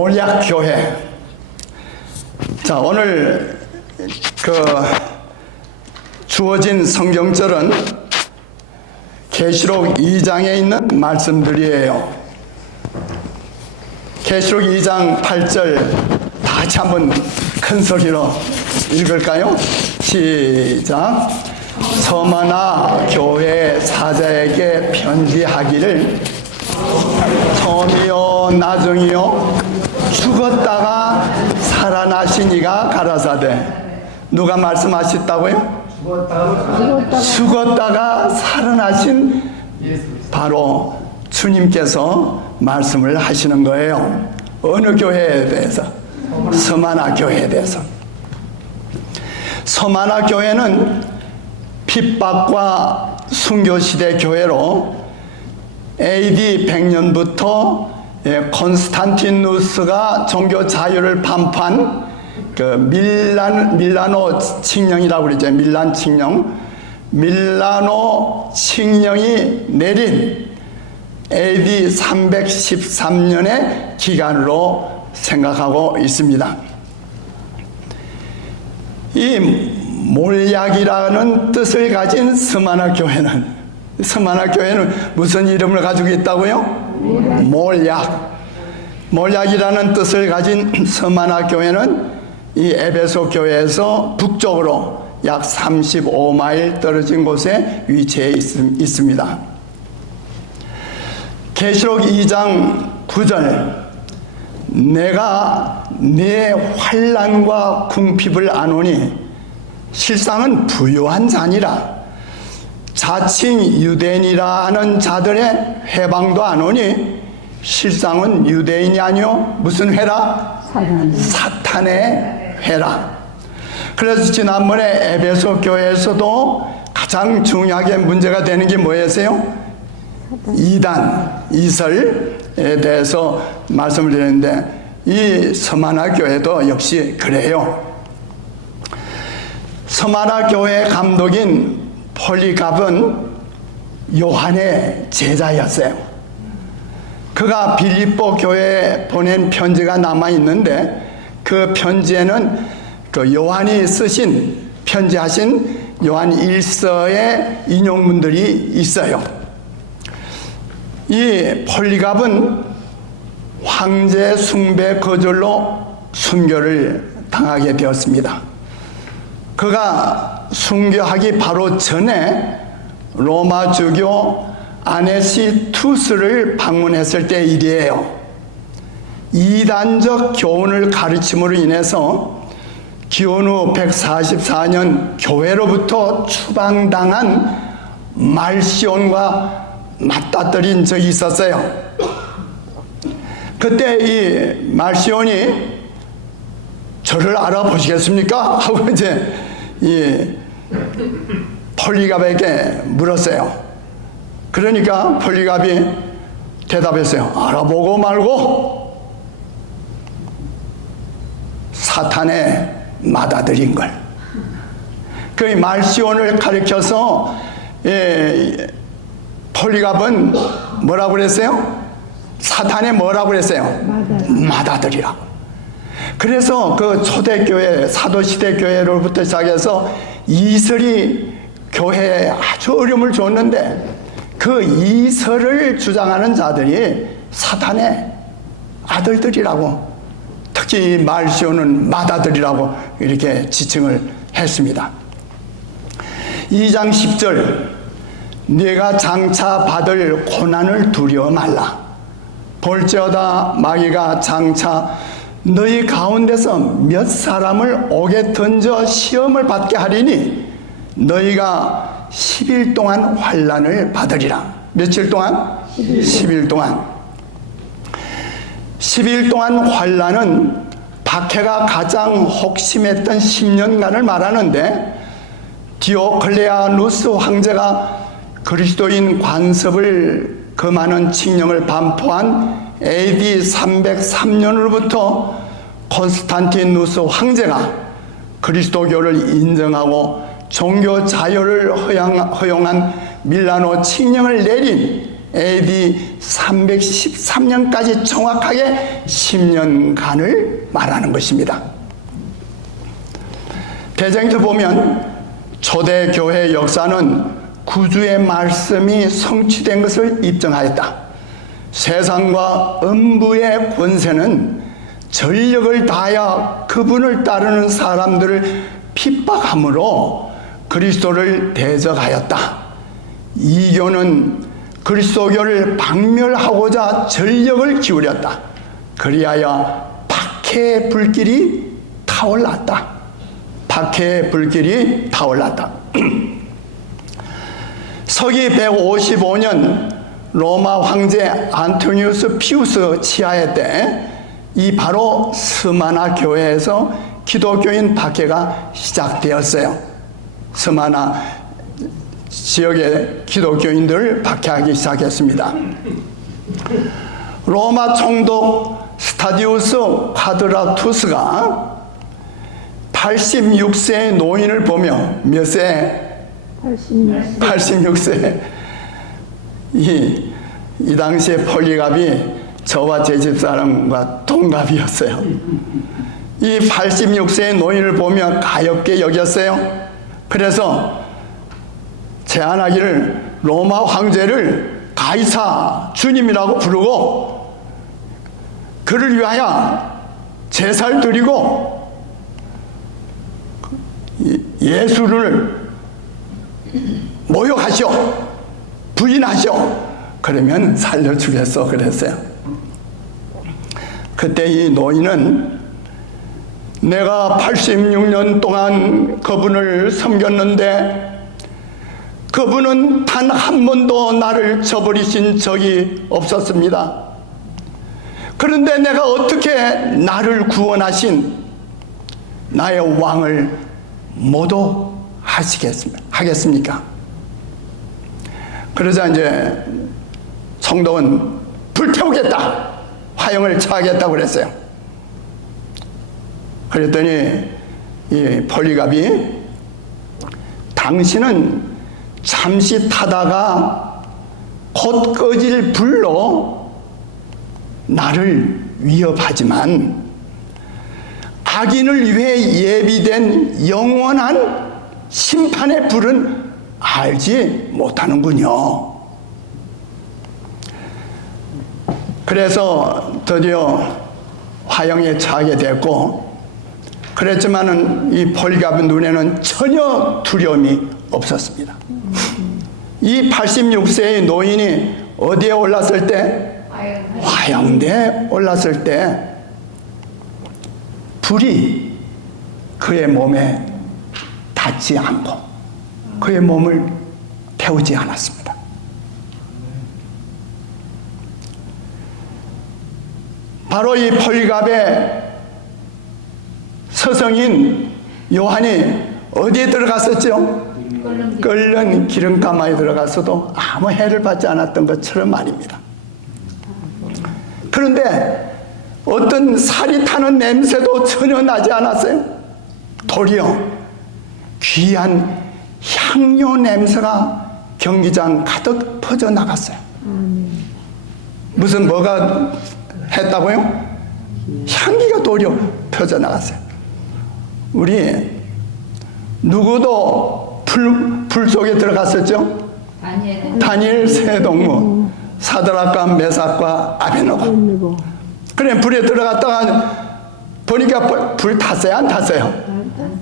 몰약교회. 자, 오늘 주어진 성경절은 계시록 2장에 있는 말씀들이에요. 계시록 2장 8절 다 같이 한번 큰 소리로 읽을까요? 시작. 서마나 교회 사자에게 편지하기를, 처음이요 나중이요 죽었다가 살아나신 이가 가라사대. 누가 말씀하셨다고요? 죽었다가 살아나신 바로 주님께서 말씀을 하시는 거예요. 어느 교회에 대해서? 서마나 교회에 대해서. 서마나 교회는 핍박과 순교시대 교회로 AD 100년부터 콘스탄티누스가 종교 자유를 반포한 밀라노 칙령이라고 그러죠. 밀란 칙령. 밀라노 칙령이 내린 AD 313년의 기간으로 생각하고 있습니다. 이 몰약이라는 뜻을 가진 서마나 교회는 무슨 이름을 가지고 있다고요? 몰약이라는 뜻을 가진 서마나 교회는 이 에베소 교회에서 북쪽으로 약 35마일 떨어진 곳에 위치해 있습니다. 계시록 2장 9절, 내가 네 환난과 궁핍을 아노니 실상은 부유한 자니라. 자칭 유대인이라 하는 자들의 회방도 아노니 실상은 유대인이 아니요 무슨 회라? 사탄의 회라. 그래서 지난번에 에베소 교회에서도 가장 중요하게 문제가 되는 게 뭐였어요? 이단, 이설에 대해서 말씀을 드렸는데, 이 서마나 교회도 역시 그래요. 서마나 교회 감독인 폴리갑은 요한의 제자였어요. 그가 빌립보 교회에 보낸 편지가 남아있는데 그 편지에는 그 요한이 쓰신 편지하신 요한 1서의 인용문들이 있어요. 이 폴리갑은 황제 숭배 거절로 순교를 당하게 되었습니다. 그가 순교하기 바로 전에 로마 주교 아네시투스를 방문했을 때 일이에요. 이단적 교훈을 가르침으로 인해서 기원 후 144년 교회로부터 추방당한 말시온과 맞닥뜨린 적이 있었어요. 그때 이 말시온이 저를 알아보시겠습니까? 하고 이제 이 폴리갑에게 물었어요. 그러니까 폴리갑이 대답했어요. 알아보고 말고 사탄의 맏아들인 걸. 그 말시온을 가리켜서 폴리갑은 뭐라고 그랬어요? 사탄의 뭐라고 그랬어요? 맏아들이라고. 그래서 그 초대교회, 사도시대 교회로부터 시작해서 이설이 교회에 아주 어려움을 줬는데 그 이설을 주장하는 자들이 사탄의 아들들이라고, 특히 말시오는 맏아들이라고 이렇게 지칭을 했습니다. 2장 10절, 네가 장차 받을 고난을 두려워 말라. 볼지어다 마귀가 장차 너희 가운데서 몇 사람을 옥에 던져 시험을 받게 하리니 너희가 10일 동안 환난을 받으리라. 며칠 동안? 10일 동안. 10일 동안 환난은 박해가 가장 혹심했던 10년간을 말하는데, 디오클레아누스 황제가 그리스도인 관습을 금하는 칙령을 반포한 AD 303년으로부터 콘스탄티누스 황제가 그리스도교를 인정하고 종교 자유를 허용한 밀라노 칙령을 내린 AD 313년까지 정확하게 10년간을 말하는 것입니다. 대쟁에서 보면 초대교회 역사는 구주의 말씀이 성취된 것을 입증하였다. 세상과 음부의 권세는 전력을 다하여 그분을 따르는 사람들을 핍박함으로 그리스도를 대적하였다. 이교는 그리스도교를 박멸하고자 전력을 기울였다. 그리하여 박해의 불길이 타올랐다. 박해의 불길이 타올랐다. 서기 155년 로마 황제 안토니우스 피우스 치하의 때 이 바로 스마나 교회에서 기독교인 박해가 시작되었어요. 스마나 지역의 기독교인들을 박해하기 시작했습니다. 로마 총독 스타디우스 콰드라투스가 86세의 노인을 보며 몇 세? 86세. 이 당시에 폴리갑이 저와 제 집사람과 동갑이었어요. 이 86세의 노인을 보며 가엾게 여겼어요. 그래서 제안하기를 로마 황제를 가이사 주님이라고 부르고 그를 위하여 제사를 드리고 예수를 모욕하시오, 부인하시오. 그러면 살려주겠어 그랬어요. 그때 이 노인은 내가 86년 동안 그분을 섬겼는데 그분은 단 한 번도 나를 저버리신 적이 없었습니다. 그런데 내가 어떻게 나를 구원하신 나의 왕을 모독하겠습니까? 그러자 이제 성도는 불태우겠다, 화형을 처하겠다고 그랬어요. 그랬더니 이 폴리갑이 당신은 잠시 타다가 곧 꺼질 불로 나를 위협하지만 악인을 위해 예비된 영원한 심판의 불은 알지 못하는군요. 그래서 드디어 화형에 처하게 됐고, 그랬지만은 이 포리갑의 눈에는 전혀 두려움이 없었습니다. 이 86세의 노인이 어디에 올랐을 때? 화형대에 올랐을 때 불이 그의 몸에 닿지 않고 그의 몸을 태우지 않았습니다. 바로 이 포리갑의 서성인 요한이 어디에 들어갔었죠? 끓는 기름가마에 들어가서도 아무 해를 받지 않았던 것처럼 말입니다. 그런데 어떤 살이 타는 냄새도 전혀 나지 않았어요. 도리어 귀한 향료 냄새가 경기장 가득 퍼져나갔어요. 무슨 뭐가 했다고요? 향기가 도리어 퍼져나갔어요. 우리 누구도 불 속에 들어갔었죠? 다니엘 세 동무, 사드락과 메삭과 아벤노고. 그래, 불에 들어갔다가 보니까 불 탔어요? 안 탔어요?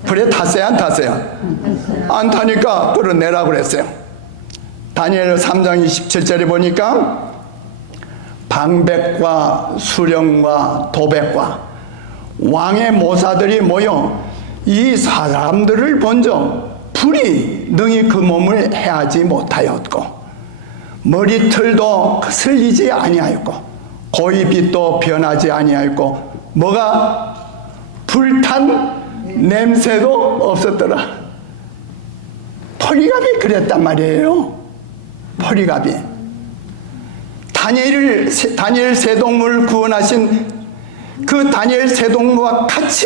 불에 탔어요? 안 탔어요? 안 타니까 끌어내라고 그랬어요. 다니엘 3장 27절에 보니까 방백과 수령과 도백과 왕의 모사들이 모여 이 사람들을 본즉 불이 능히 그 몸을 해하지 못하였고 머리털도 거슬리지 아니하였고 고이빛도 변하지 아니하였고 뭐가? 불탄 냄새도 없었더라. 포리갑이 그랬단 말이에요. 포리갑이 다니엘 세동무를 구원하신 그 다니엘 세동무와 같이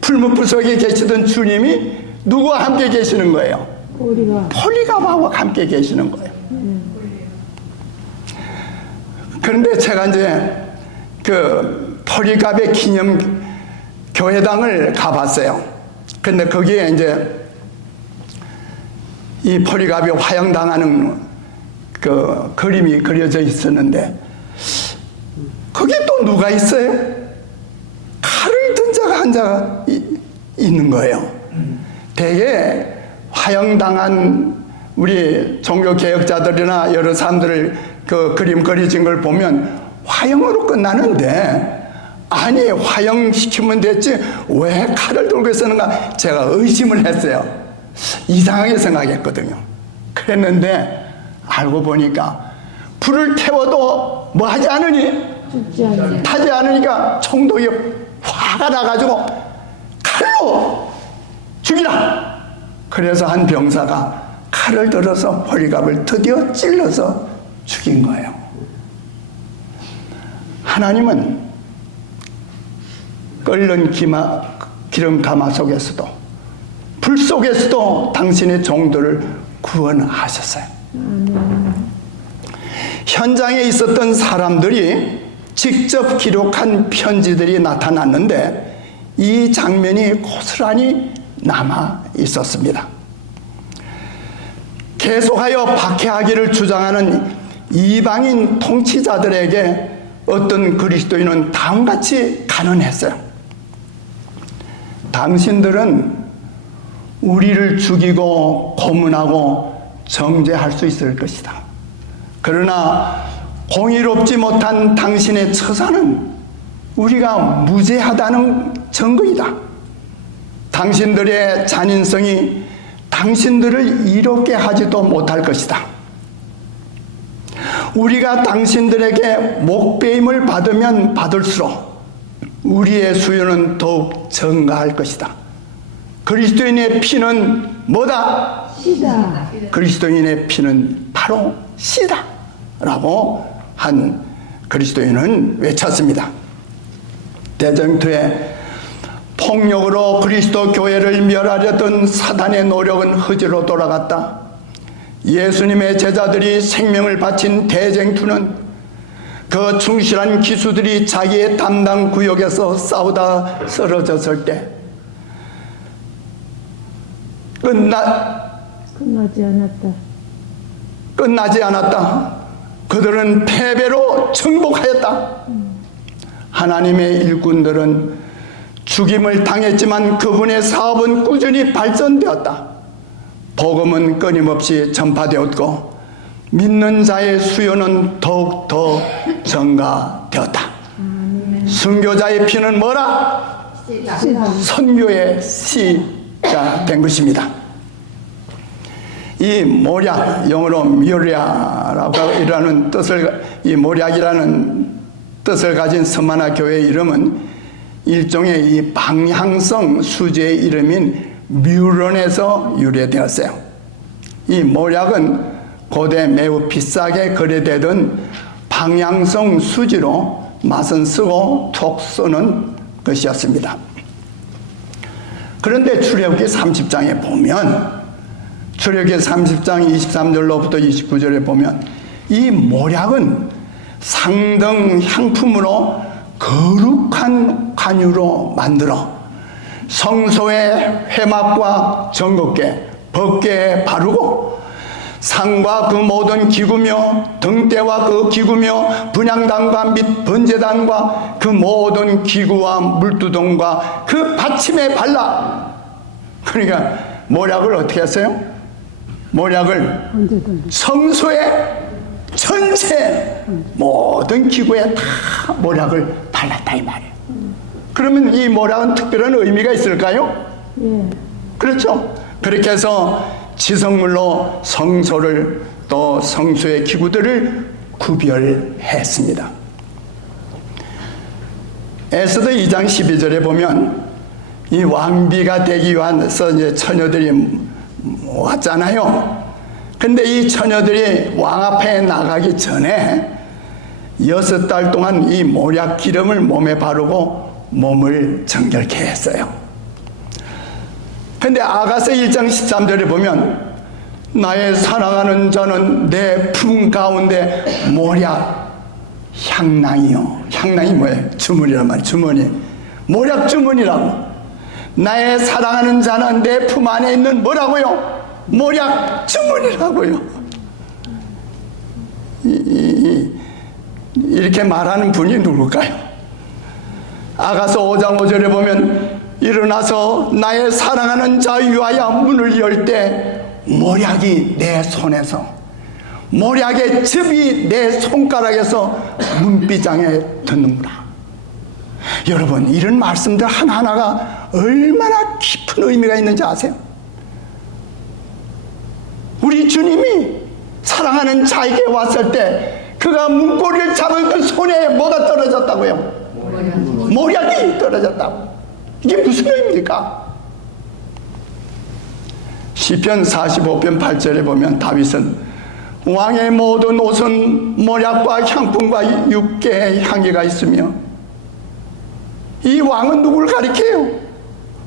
풀무불 속에 계시던 주님이 누구와 함께 계시는 거예요? 포리갑하고 함께 계시는 거예요. 그런데 제가 이제 그 포리갑의 기념 교회당을 가봤어요. 근데 거기에 이제 이 포리갑이 화형당하는 그 그림이 그려져 있었는데 거기에 또 누가 있어요? 칼을 든 자가 한 자가 있는 거예요. 대개 화형당한 우리 종교개혁자들이나 여러 사람들을 그 그림 그려진 걸 보면 화형으로 끝나는데 아니 화형시키면 됐지 왜 칼을 들고 있었는가 제가 의심을 했어요. 이상하게 생각했거든요. 그랬는데 알고 보니까 불을 태워도 뭐 하지 않으니? 타지 않으니까 총독이 화가 나가지고 칼로 죽이라! 그래서 한 병사가 칼을 들어서 포리갑을 드디어 찔러서 죽인 거예요. 하나님은 끓는 기름 가마 속에서도 불 속에서도 당신의 종들을 구원하셨어요. 현장에 있었던 사람들이 직접 기록한 편지들이 나타났는데 이 장면이 고스란히 남아 있었습니다. 계속하여 박해하기를 주장하는 이방인 통치자들에게 어떤 그리스도인은 다음같이 간언했어요. 당신들은 우리를 죽이고 고문하고 정죄할 수 있을 것이다. 그러나 공의롭지 못한 당신의 처사는 우리가 무죄하다는 증거이다. 당신들의 잔인성이 당신들을 이롭게 하지도 못할 것이다. 우리가 당신들에게 목배임을 받으면 받을수록 우리의 수요는 더욱 증가할 것이다. 그리스도인의 피는 뭐다? 씨다. 그리스도인의 피는 바로 씨다 라고 한 그리스도인은 외쳤습니다. 대전투에 폭력으로 그리스도 교회를 멸하려던 사단의 노력은 허지로 돌아갔다. 예수님의 제자들이 생명을 바친 대쟁투는 그 충실한 기수들이 자기의 담당 구역에서 싸우다 쓰러졌을 때 끝나지 않았다. 그들은 패배로 정복하였다. 하나님의 일꾼들은 죽임을 당했지만 그분의 사업은 꾸준히 발전되었다. 복음은 끊임없이 전파되었고 믿는 자의 수요는 더욱더 증가되었다. 순교자의 피는 뭐라? 선교의 씨가 된 것입니다. 이 모략, 영어로 뮤리아라고 뜻을, 이 모략이라는 뜻을 가진 서마나 교회의 이름은 일종의 이 방향성 수지의 이름인 뮤론에서 유래되었어요. 이 모략은 고대 매우 비싸게 거래되던 방향성 수지로 맛은 쓰고 톡 쏘는 것이었습니다. 그런데 출애굽기 30장에 보면, 출애굽기 30장 23절로부터 29절에 보면 이 모략은 상등 향품으로 거룩한 관유로 만들어 성소의 회막과 정곡계, 법궤에 바르고 상과 그 모든 기구며 등대와 그 기구며 분향단과 및 번제단과 그 모든 기구와 물두덩과 그 받침에 발라. 그러니까 모략을 어떻게 했어요? 모략을 성소의 전체 모든 기구에 다 모략을 발랐다 이 말이에요. 그러면 이 모략은 특별한 의미가 있을까요? 그렇죠. 그렇게 해서 지성물로 성소를 또 성소의 기구들을 구별했습니다. 에스더 2장 12절에 보면 이 왕비가 되기 위해서 이제 처녀들이 왔잖아요. 근데 이 처녀들이 왕 앞에 나가기 전에 6달 동안 이 모략 기름을 몸에 바르고 몸을 정결케 했어요. 근데 아가서 1장 13절에 보면 나의 사랑하는 자는 내 품 가운데 모략 향낭이요. 향낭이 뭐예요? 주머니란 말이에요. 주머니. 모략 주머니라고. 나의 사랑하는 자는 내 품 안에 있는 뭐라고요? 모략 주머니라고요. 이렇게 말하는 분이 누굴까요? 아가서 5장 5절에 보면 일어나서 나의 사랑하는 자 위하여 문을 열 때 모략이 내 손에서, 모략의 즙이 내 손가락에서 문비장에 듣는구나. 여러분, 이런 말씀들 하나하나가 얼마나 깊은 의미가 있는지 아세요? 우리 주님이 사랑하는 자에게 왔을 때 그가 문고리를 잡은 그 손에 뭐가 떨어졌다고요? 모략이 떨어졌다고. 이게 무슨 의미입니까? 시편 45편 8절에 보면 다윗은 왕의 모든 옷은 모략과 향품과 육개의 향기가 있으며, 이 왕은 누구를 가리켜요?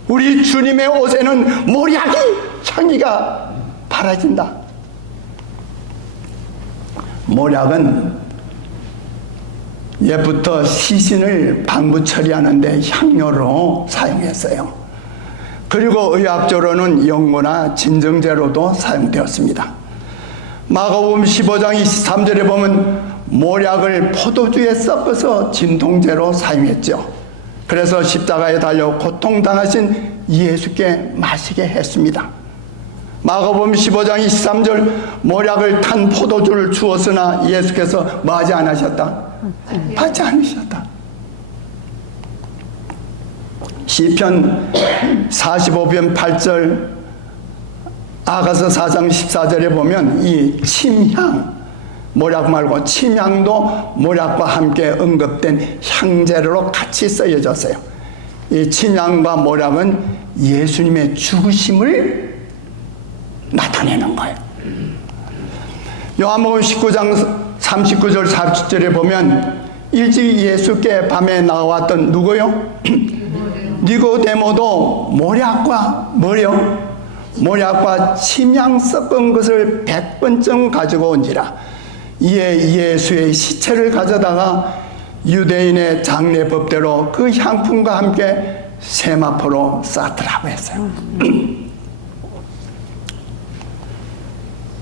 우리 주님의 옷에는 모략이 향기가 바라진다. 모략은 옛부터 시신을 방부 처리하는데 향료로 사용했어요. 그리고 의학적으로는 연고나 진정제로도 사용되었습니다. 마가복음 15장 23절에 보면 모략을 포도주에 섞어서 진통제로 사용했죠. 그래서 십자가에 달려 고통당하신 예수께 마시게 했습니다. 마가복음 15장 23절 모략을 탄 포도주를 주었으나 예수께서 뭐 하지 않으셨다? 받지 않으셨다. 시편 45편 8절, 아가서 4장 14절에 보면 이 침향, 모략 말고 침향도 모략과 함께 언급된 향재료로 같이 쓰여졌어요. 이 침향과 모략은 예수님의 죽으심을 나타내는 거예요. 요한복음 19장 39절 40절에 보면 일찍 예수께 밤에 나왔던 누구요? 니고데모도 모략과 뭐요? 모략과 침향 섞은 것을 100번쯤 가지고 온지라 이에 예수의 시체를 가져다가 유대인의 장례법대로 그 향품과 함께 세마포로 쌌더라고 했어요.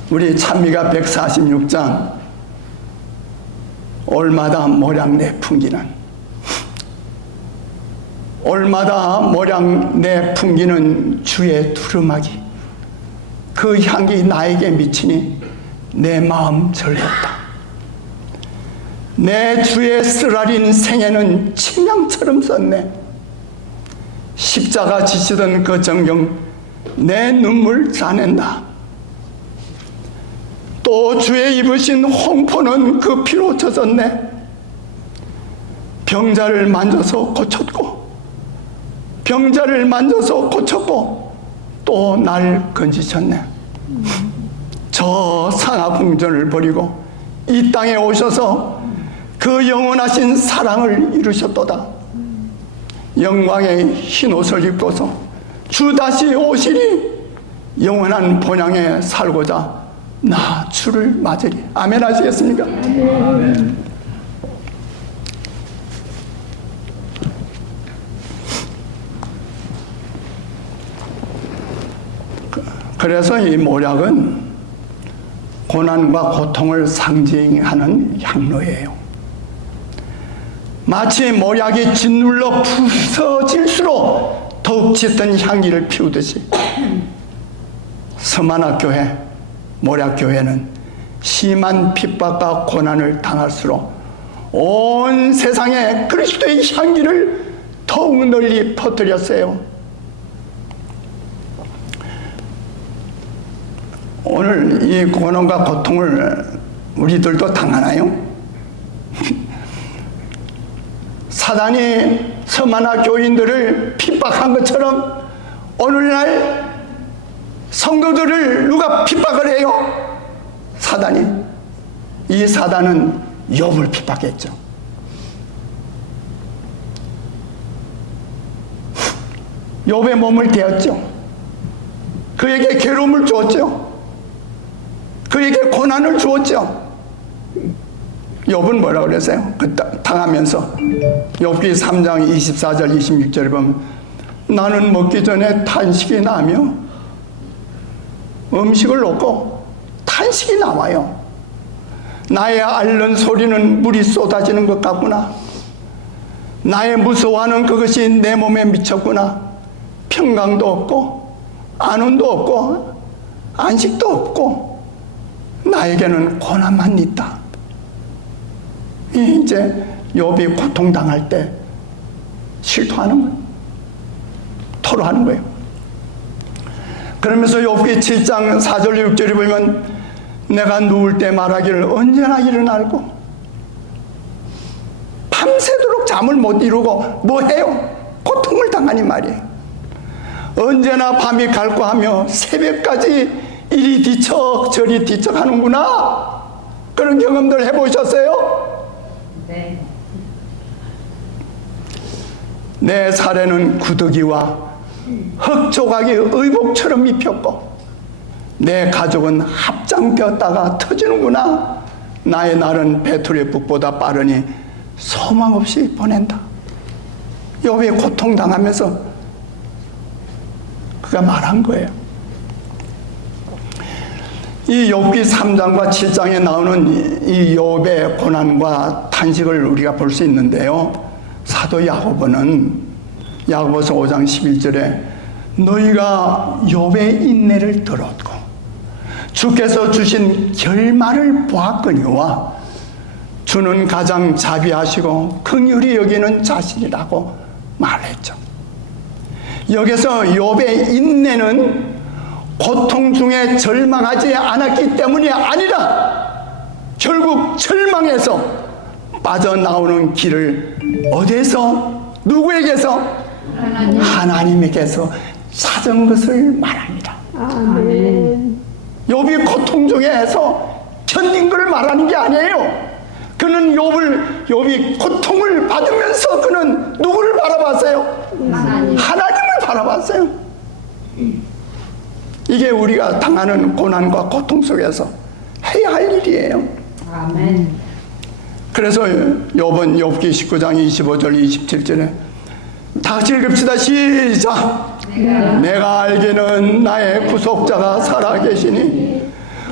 우리 찬미가 146장 올마다 모량 내 풍기는, 올마다 모량 내 풍기는 주의 두루마기, 그 향기 나에게 미치니 내 마음 절했다. 내 주의 쓰라린 생애는 침향처럼 썼네. 십자가 지시던 그 정경 내 눈물 짜낸다. 또 주의 입으신 홍포는 그 피로 젖었네. 병자를 만져서 고쳤고, 병자를 만져서 고쳤고 또 날 건지셨네. 저 상하궁전을 버리고 이 땅에 오셔서 그 영원하신 사랑을 이루셨도다. 영광의 흰 옷을 입고서 주 다시 오시리 영원한 본향에 살고자 나 주를 맞으리. 아멘 하시겠습니까? 아멘. 그래서 이 모략은 고난과 고통을 상징하는 향로예요. 마치 모략이 짓눌러 부서질수록 더욱 짙은 향기를 피우듯이 서만화교회, 모략교회는 심한 핍박과 고난을 당할수록 온 세상에 그리스도의 향기를 더욱 널리 퍼뜨렸어요. 오늘 이 고난과 고통을 우리들도 당하나요? 사단이 서만화 교인들을 핍박한 것처럼 오늘날 성도들을 누가 핍박을 해요? 사단이. 이 사단은 욥을 핍박했죠. 욥의 몸을 대었죠. 그에게 괴로움을 주었죠. 그에게 고난을 주었죠. 욥은 뭐라고 그랬어요? 그 당하면서 욥기 3장 24절 26절에 보면 나는 먹기 전에 탄식이 나며 음식을 놓고 탄식이 나와요. 나의 앓는 소리는 물이 쏟아지는 것 같구나. 나의 무서워하는 그것이 내 몸에 미쳤구나. 평강도 없고 안온도 없고 안식도 없고 나에게는 고난만 있다. 이제 욥이 고통당할 때 실토하는 거예요. 토로하는 거예요. 그러면서 욥기 7장 4절 6절에 보면 내가 누울 때 말하기를 언제나 일어나고 밤새도록 잠을 못 이루고 뭐해요? 고통을 당하니 말이에요. 언제나 밤이 갈고 하며 새벽까지 이리 뒤척 저리 뒤척 하는구나. 그런 경험들 해보셨어요? 네. 내 살에는 구더기와 흙 조각이 의복처럼 입혔고 내 가족은 합장되었다가 터지는구나. 나의 날은 배틀의 북보다 빠르니 소망 없이 보낸다. 욥이 고통당하면서 그가 말한 거예요. 이 욥기 3장과 7장에 나오는 이 욥의 고난과 탄식을 우리가 볼 수 있는데요. 사도 야고보는 야고보서 5장 11절에 너희가 욥의 인내를 들었고 주께서 주신 결말을 보았거니와 주는 가장 자비하시고 긍휼히 여기는 자신이라고 말했죠. 여기서 욥의 인내는 고통 중에 절망하지 않았기 때문이 아니라 결국 절망해서 빠져나오는 길을 어디서 누구에게서 하나님에게서 찾은 것을 말합니다. 아멘. 욥이 고통 중에서 견딘 걸 말하는 게 아니에요. 그는 욥이 고통을 받으면서 그는 누구를 바라봤어요? 하나님을 바라봤어요. 이게 우리가 당하는 고난과 고통 속에서 해야 할 일이에요. 아멘. 그래서 욥은 욥기 19장 25절 27절에 다 같이 읽읍시다. 시작. 내가 알기는 나의 구속자가 살아계시니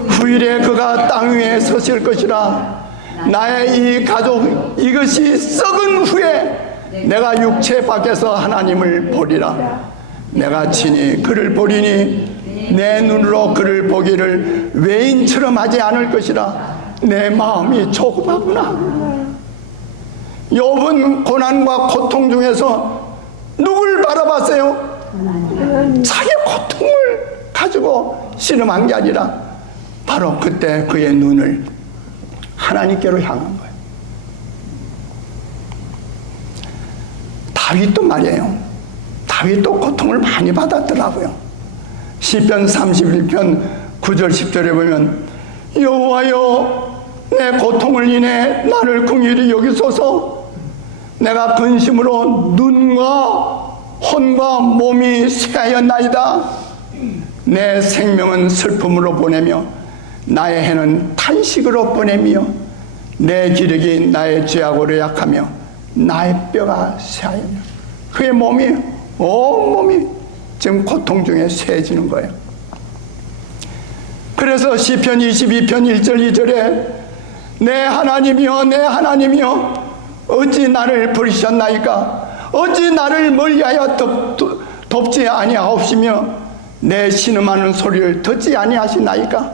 후일에 그가 땅 위에 서실 것이라. 나의 이 가족 이것이 썩은 후에 내가 육체 밖에서 하나님을 보리라. 내가 친히 그를 보리니 내 눈으로 그를 보기를 외인처럼 하지 않을 것이라. 내 마음이 조급하구나. 욥은 고난과 고통 중에서 누굴 바라봤어요? 자기 고통을 가지고 씨름한 게 아니라 바로 그때 그의 눈을 하나님께로 향한 거예요. 다윗도 말이에요. 다윗도 고통을 많이 받았더라고요. 시편 31편 9절 10절에 보면 여호와여 내 고통을 인해 나를 긍휼히 여기소서. 내가 근심으로 눈과 혼과 몸이 쇠하였나이다. 내 생명은 슬픔으로 보내며 나의 해는 탄식으로 보내며 내 기력이 나의 죄악으로 약하며 나의 뼈가 쇠하였냐. 그의 몸이 온몸이 지금 고통 중에 쇠해지는 거예요. 그래서 시편 22편 1절 2절에 내 하나님이여 내 하나님이여 어찌 나를 버리셨나이까. 어찌 나를 멀리하여 돕지 아니하옵시며 내 신음하는 소리를 듣지 아니하시나이까.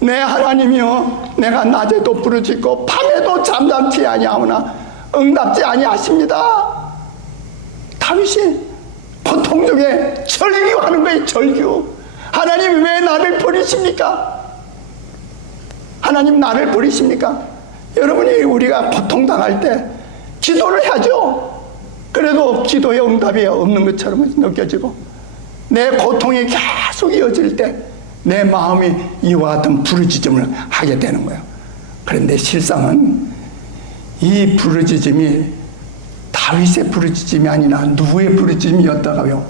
내 하나님이여 내가 낮에도 부르짖고 밤에도 잠잠치 아니하오나 응답지 아니하십니다. 다윗이 고통 중에 절규하는 거예요. 절규. 하나님 왜 나를 버리십니까? 하나님 나를 버리십니까? 여러분이 우리가 고통당할 때 기도를 해야죠. 그래도 기도의 응답이 없는 것처럼 느껴지고 내 고통이 계속 이어질 때 내 마음이 이와 같은 부르짖음을 하게 되는 거예요. 그런데 실상은 이 부르짖음이 다윗의 부르짖음이 아니라 누구의 부르짖음이었다고요?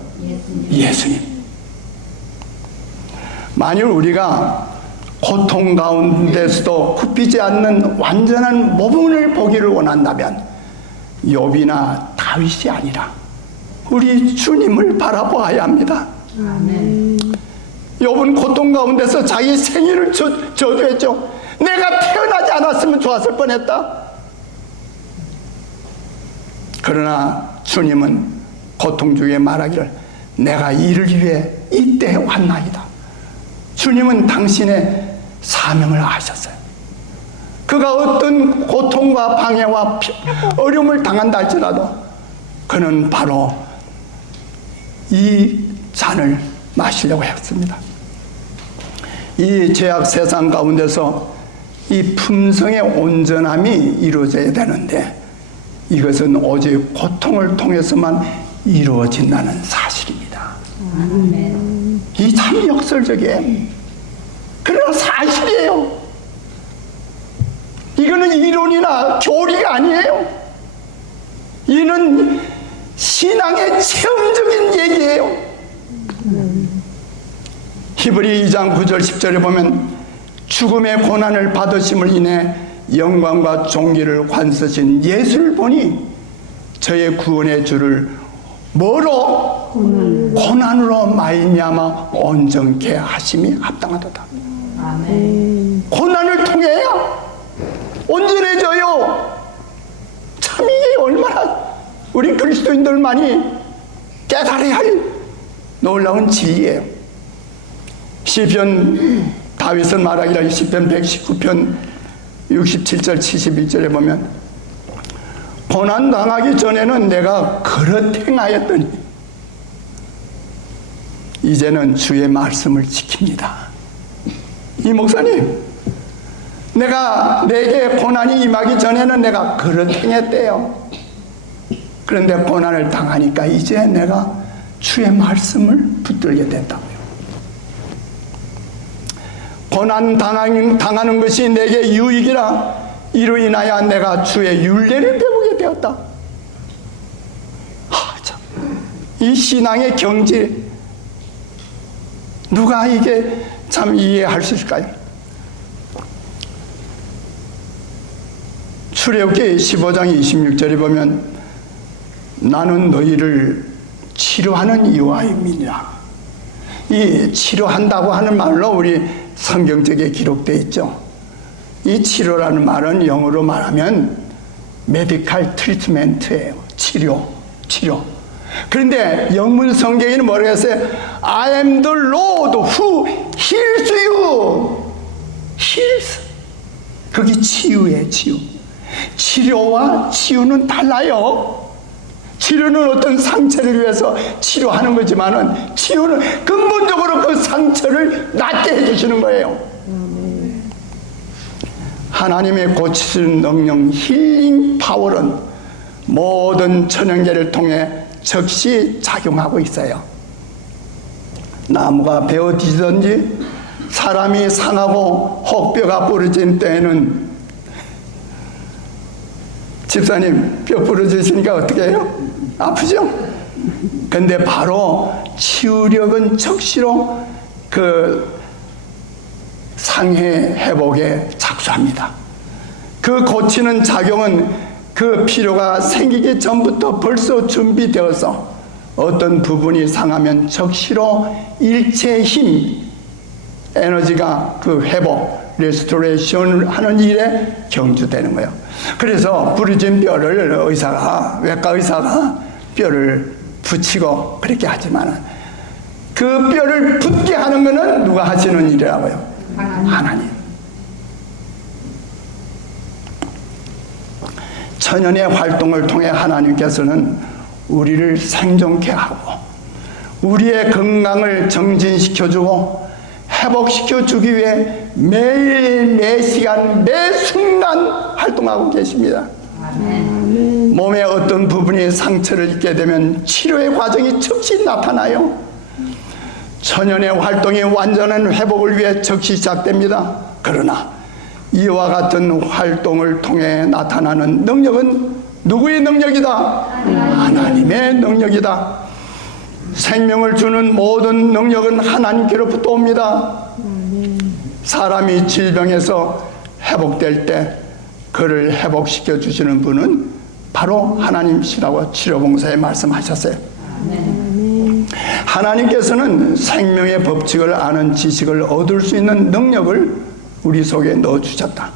예수님. 만일 우리가 고통 가운데서도 굽히지 않는 완전한 모범을 보기를 원한다면 욥이나 다윗이 아니라 우리 주님을 바라보아야 합니다. 아멘. 욥은 고통 가운데서 자기 생일을 저주했죠. 내가 태어나지 않았으면 좋았을 뻔했다. 그러나 주님은 고통 중에 말하기를 내가 이를 위해 이때 왔나이다. 주님은 당신의 사명을 아셨어요. 그가 어떤 고통과 방해와 어려움을 당한다 할지라도 그는 바로 이 잔을 마시려고 했습니다. 이 죄악 세상 가운데서 이 품성의 온전함이 이루어져야 되는데 이것은 오직 고통을 통해서만 이루어진다는 사실입니다. 이 참 역설적이에요. 그러나 사실이에요. 이거는 이론이나 교리가 아니에요. 이는 신앙의 체험적인 얘기예요. 히브리 2장 9절 10절에 보면 죽음의 고난을 받으심을 인해 영광과 존귀를 관쓰신 예수를 보니 저의 구원의 주를 뭐로? 고난으로 말미암아 온전케 하심이 합당하도다. 아멘. 고난을 통해야 온전해져요. 참 이게 얼마나 우리 그리스도인들만이 깨달아야 할 놀라운 진리예요. 시편 다윗은 말하기를 시편 119편 67절 71절에 보면 고난 당하기 전에는 내가 그릇 행하였더니 이제는 주의 말씀을 지킵니다. 이 목사님, 내게 고난이 임하기 전에는 내가 그릇 행했대요. 그런데 고난을 당하니까 이제 내가 주의 말씀을 붙들게 됐다고요. 고난 당하는 것이 내게 유익이라 이로 인하여 내가 주의 율례를 배우게 되었다. 참, 이 신앙의 경지 누가 이게 참 이해할 수 있을까요? 출애굽기 15장 26절에 보면 나는 너희를 치료하는 이와임이니라. 이 치료한다고 하는 말로 우리 성경책에 기록되어 있죠. 이 치료라는 말은 영어로 말하면 메디칼 트리트멘트예요. 치료. 그런데 영문 성경에는 뭐라고 했어요? I am the Lord who heals you. heals. 그게 치유예요, 치유. 치료와 치유는 달라요. 치료는 어떤 상처를 위해서 치료하는 거지만은 치유는 근본적으로 그 상처를 낫게 해주시는 거예요. 하나님의 고치시는 능력, 힐링 파워는 모든 천연계를 통해 즉시 작용하고 있어요. 나무가 베어지든지 사람이 상하고 혹뼈가 부러진 때에는 집사님 뼈 부러지시니까 어떻게 해요? 아프죠? 근데 바로 치유력은 즉시로 그 상해 회복에 착수합니다. 그 고치는 작용은 그 필요가 생기기 전부터 벌써 준비되어서 어떤 부분이 상하면 즉시로 일체 힘, 에너지가 그 회복, 레스토레이션을 하는 일에 경주되는 거예요. 그래서 부러진 뼈를 외과 의사가 뼈를 붙이고 그렇게 하지만 그 뼈를 붙게 하는 것은 누가 하시는 일이라고요? 하나님. 천연의 활동을 통해 하나님께서는 우리를 생존케 하고 우리의 건강을 정진시켜주고 회복시켜주기 위해 매일 매시간 매순간 활동하고 계십니다. 몸의 어떤 부분이 상처를 입게 되면 치료의 과정이 즉시 나타나요. 천연의 활동이 완전한 회복을 위해 즉시 시작됩니다. 그러나 이와 같은 활동을 통해 나타나는 능력은 누구의 능력이다? 하나님의 능력이다. 생명을 주는 모든 능력은 하나님께로부터 옵니다. 사람이 질병에서 회복될 때 그를 회복시켜 주시는 분은 바로 하나님이시라고 치료봉사에 말씀하셨어요. 하나님께서는 생명의 법칙을 아는 지식을 얻을 수 있는 능력을 우리 속에 넣어주셨다.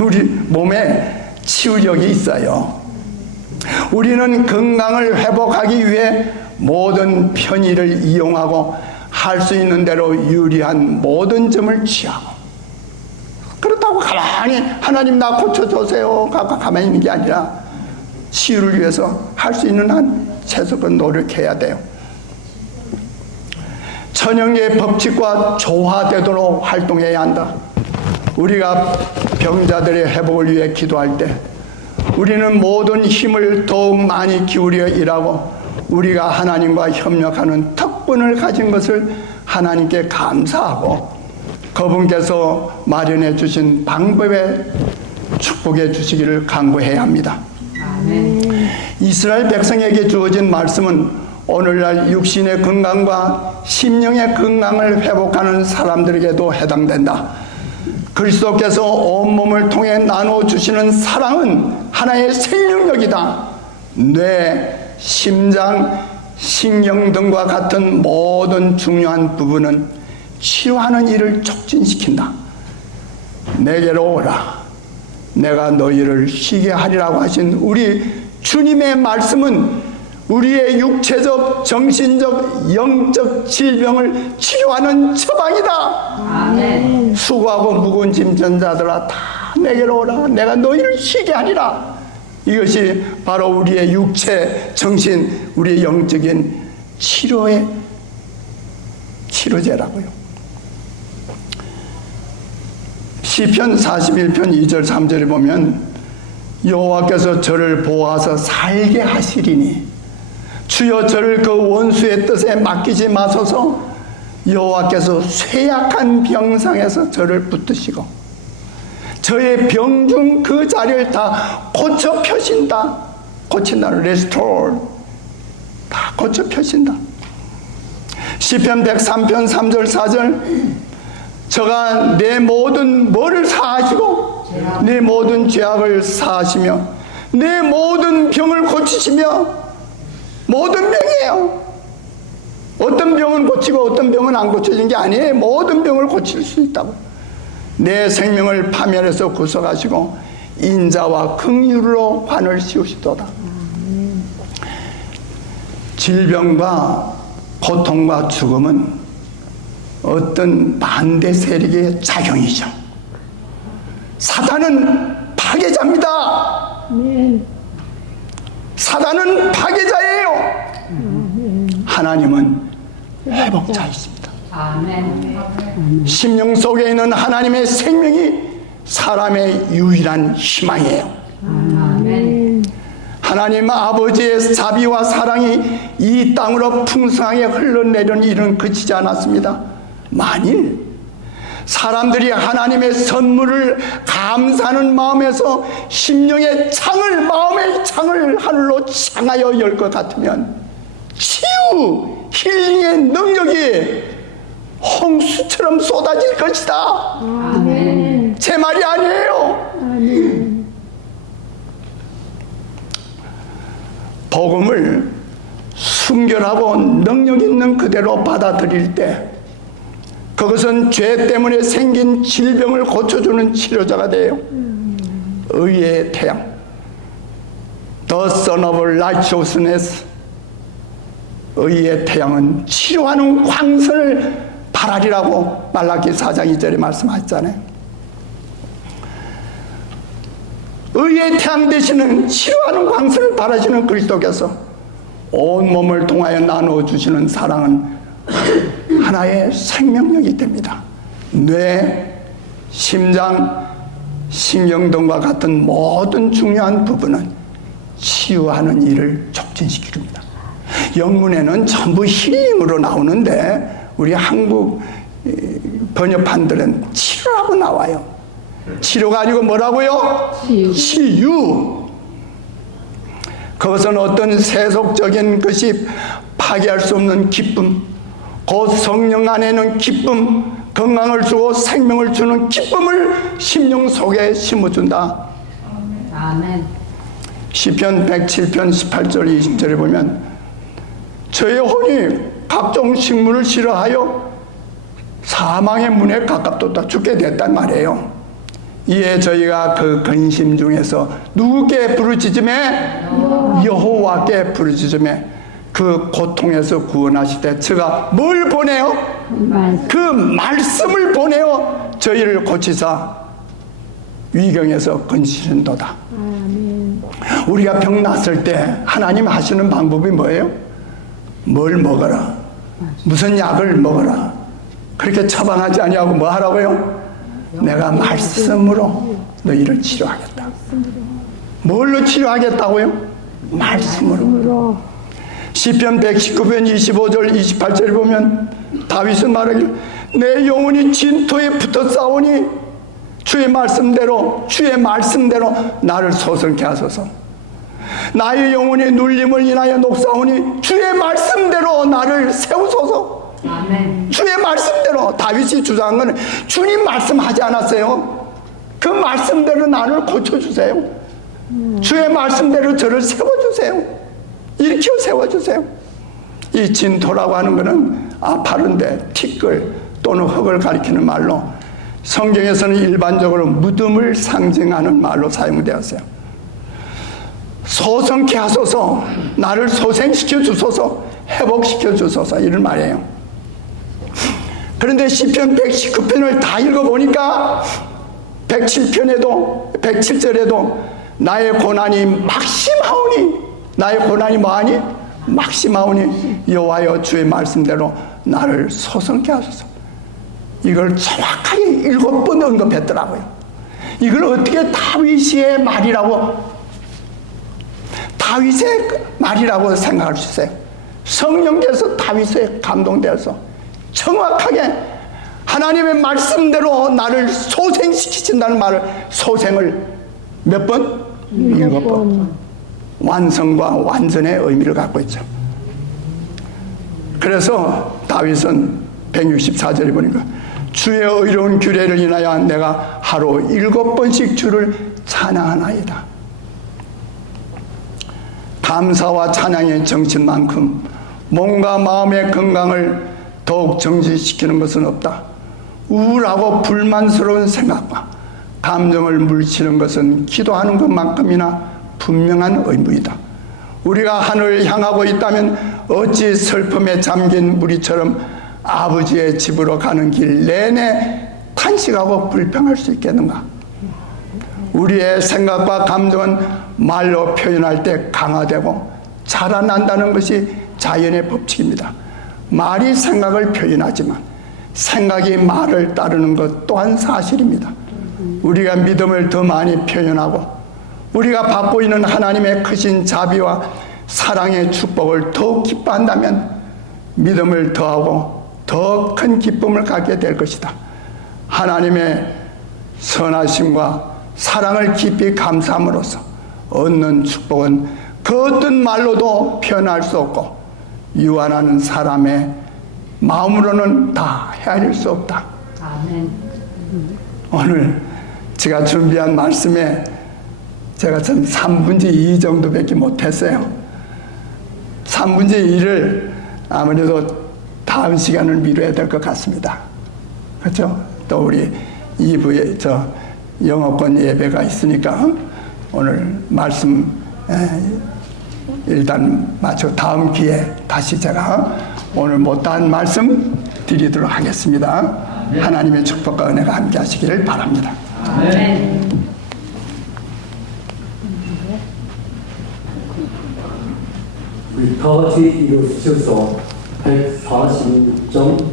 우리 몸에 치유력이 있어요. 우리는 건강을 회복하기 위해 모든 편의를 이용하고 할 수 있는 대로 유리한 모든 점을 취하고, 그렇다고 가만히 하나님 나 고쳐주세요 가만히 있는 게 아니라 치유를 위해서 할 수 있는 한 최소한 노력해야 돼요. 천연의 법칙과 조화되도록 활동해야 한다. 우리가 병자들의 회복을 위해 기도할 때 우리는 모든 힘을 더욱 많이 기울여 일하고 우리가 하나님과 협력하는 특권을 가진 것을 하나님께 감사하고 그분께서 마련해 주신 방법에 축복해 주시기를 간구해야 합니다. 이스라엘 백성에게 주어진 말씀은 오늘날 육신의 건강과 심령의 건강을 회복하는 사람들에게도 해당된다. 그리스도께서 온몸을 통해 나눠주시는 사랑은 하나의 생명력이다. 뇌, 심장, 신경 등과 같은 모든 중요한 부분은 치료하는 일을 촉진시킨다. 내게로 오라. 내가 너희를 쉬게 하리라고 하신 우리 주님의 말씀은 우리의 육체적, 정신적, 영적 질병을 치료하는 처방이다. 아멘. 수고하고 무거운 짐 진 자들아 다 내게로 오라. 내가 너희를 쉬게 하리라. 이것이 바로 우리의 육체, 정신, 우리의 영적인 치료의 치료제라고요. 시편 41편 2절 3절에 보면 여호와께서 저를 보호하사 살게 하시리니 주여 저를 그 원수의 뜻에 맡기지 마소서. 여호와께서 쇠약한 병상에서 저를 붙드시고 저의 병중 그 자리를 다 고쳐 펴신다. 고친다. 레스토어 다 고쳐 펴신다. 시편 103편 3절 4절 저가 내 모든 뭐를 사하시고 내 내 모든 죄악을 사하시며 내 모든 병을 고치시며 모든 병이에요. 어떤 병은 고치고 어떤 병은 안 고쳐진 게 아니에요. 모든 병을 고칠 수 있다고. 내 생명을 파멸해서 구속하시고 인자와 긍휼로 관을 씌우시도다. 질병과 고통과 죽음은 어떤 반대 세력의 작용이죠. 사단은 파괴자입니다. 사단은 파괴자예요. 하나님은 회복자이십니다. 아멘. 심령 속에 있는 하나님의 생명이 사람의 유일한 희망이에요. 아멘. 하나님 아버지의 자비와 사랑이 이 땅으로 풍성하게 흘러내려는 일은 그치지 않았습니다. 만일 사람들이 하나님의 선물을 감사하는 마음에서 심령의 창을, 마음의 창을 하늘로 향하여 열 것 같으면 치유, 힐링의 능력이 홍수처럼 쏟아질 것이다. 아멘. 제 말이 아니에요. 복음을 순결하고 능력 있는 그대로 받아들일 때 그것은 죄 때문에 생긴 질병을 고쳐주는 치료자가 돼요. 의의 태양, The Son of Righteousness, 의의 태양은 치료하는 광선을 발하리라고 말라기 4장 2절에 말씀하셨잖아요. 의의 태양 되시는 치료하는 광선을 발하시는 그리스도께서 온몸을 통하여 나누어 주시는 사랑은 하나의 생명력이 됩니다. 뇌, 심장, 신경 등과 같은 모든 중요한 부분은 치유하는 일을 촉진시킵니다. 영문에는 전부 힐링으로 나오는데 우리 한국 번역판들은 치료라고 나와요. 치료가 아니고 뭐라고요? 치유. 그것은 어떤 세속적인 것이 파괴할 수 없는 기쁨, 곧 성령 안에는 기쁨, 건강을 주고 생명을 주는 기쁨을 심령 속에 심어준다. 아멘. 시편 107편 18절 20절에 보면 저의 혼이 각종 식물을 싫어하여 사망의 문에 가깝도다 죽게 됐단 말이에요. 이에 저희가 그 근심 중에서 누구께 부르짖음에 여호와께 부르짖음에 그 고통에서 구원하시되 저가 뭘 보내요? 그 말씀을 보내어 저희를 고치사 위경에서 건지신도다. 우리가 병 났을 때 하나님 하시는 방법이 뭐예요? 뭘 먹어라, 무슨 약을 먹어라, 그렇게 처방하지 아니하고 뭐 하라고요? 내가 말씀으로 너희를 치료하겠다. 뭘로 치료하겠다고요? 말씀으로. 시편 119편 25절 28절을 보면 다윗은 말하기를 내 영혼이 진토에 붙어 싸우니 주의 말씀대로 나를 소성케 하소서. 나의 영혼이 눌림을 인하여 녹사오니 주의 말씀대로 나를 세우소서. 아멘. 주의 말씀대로. 다윗이 주장한 것은 주님 말씀하지 않았어요? 그 말씀대로 나를 고쳐주세요. 주의 말씀대로 저를 세워주세요. 일으켜 세워주세요. 이 진토라고 하는 것은 아파른데 티끌 또는 흙을 가리키는 말로 성경에서는 일반적으로 무덤을 상징하는 말로 사용되었어요. 소성케 하소서, 나를 소생시켜 주소서, 회복시켜 주소서, 이런 말이에요. 그런데 시편 119편을 다 읽어보니까 107절에도 나의 고난이 막심하오니, 나의 고난이 뭐하니? 막심하오니 여호와여 주의 말씀대로 나를 소성케 하소서. 이걸 정확하게 7번 언급했더라고요. 이걸 어떻게 다윗의 말이라고 생각할 수 있어요? 성령께서 다윗에 감동되어서 정확하게 하나님의 말씀대로 나를 소생시키신다는 말을, 소생을 몇 번? 7번. 완성과 완전의 의미를 갖고 있죠. 그래서 다윗은 164절에 보니까 주의 의로운 규례를 인하여 내가 하루 7번씩 주를 찬양하나이다. 감사와 찬양의 정신만큼 몸과 마음의 건강을 더욱 정지시키는 것은 없다. 우울하고 불만스러운 생각과 감정을 물리치는 것은 기도하는 것만큼이나 분명한 의무이다. 우리가 하늘을 향하고 있다면 어찌 슬픔에 잠긴 무리처럼 아버지의 집으로 가는 길 내내 탄식하고 불평할 수 있겠는가? 우리의 생각과 감정은 말로 표현할 때 강화되고 자라난다는 것이 자연의 법칙입니다. 말이 생각을 표현하지만 생각이 말을 따르는 것 또한 사실입니다. 우리가 믿음을 더 많이 표현하고 우리가 받고 있는 하나님의 크신 자비와 사랑의 축복을 더욱 기뻐한다면 믿음을 더하고 더 큰 기쁨을 갖게 될 것이다. 하나님의 선하심과 사랑을 깊이 감사함으로써 얻는 축복은 그 어떤 말로도 표현할 수 없고 유한하는 사람의 마음으로는 다 헤아릴 수 없다. 아멘. 오늘 제가 준비한 말씀에 제가 참 3분의 2 정도밖에 못했어요. 3분의 2를 아무래도 다음 시간을 미뤄야 될 것 같습니다. 그렇죠? 또 우리 2부에 영어권 예배가 있으니까 오늘 말씀 일단 마치고 다음 기회에 다시 제가 오늘 못다한 말씀 드리도록 하겠습니다. 하나님의 축복과 은혜가 함께 하시기를 바랍니다. 아멘. 우리 다 같이 일어서셔서 146점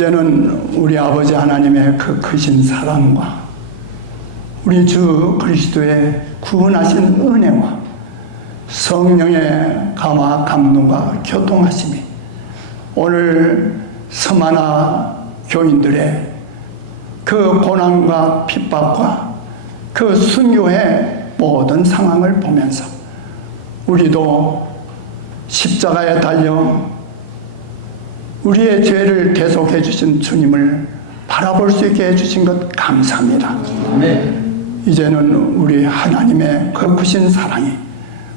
이제는 우리 아버지 하나님의 그 크신 사랑과 우리 주 그리스도의 구원하신 은혜와 성령의 감화 감동과 교통하심이 오늘 서만화 교인들의 그 고난과 핍박과 그 순교의 모든 상황을 보면서 우리도 십자가에 달려 우리의 죄를 대속해 주신 주님을 바라볼 수 있게 해주신 것 감사합니다. 이제는 우리 하나님의 그 크신 사랑이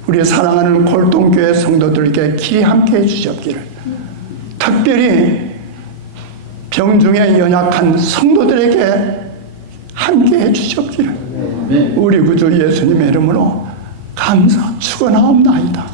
우리 사랑하는 골동교회 성도들에게 길이 함께 해주셨기를, 특별히 병중에 연약한 성도들에게 함께 해주셨기를 우리 구주 예수님의 이름으로 감사 축원하옵나이다.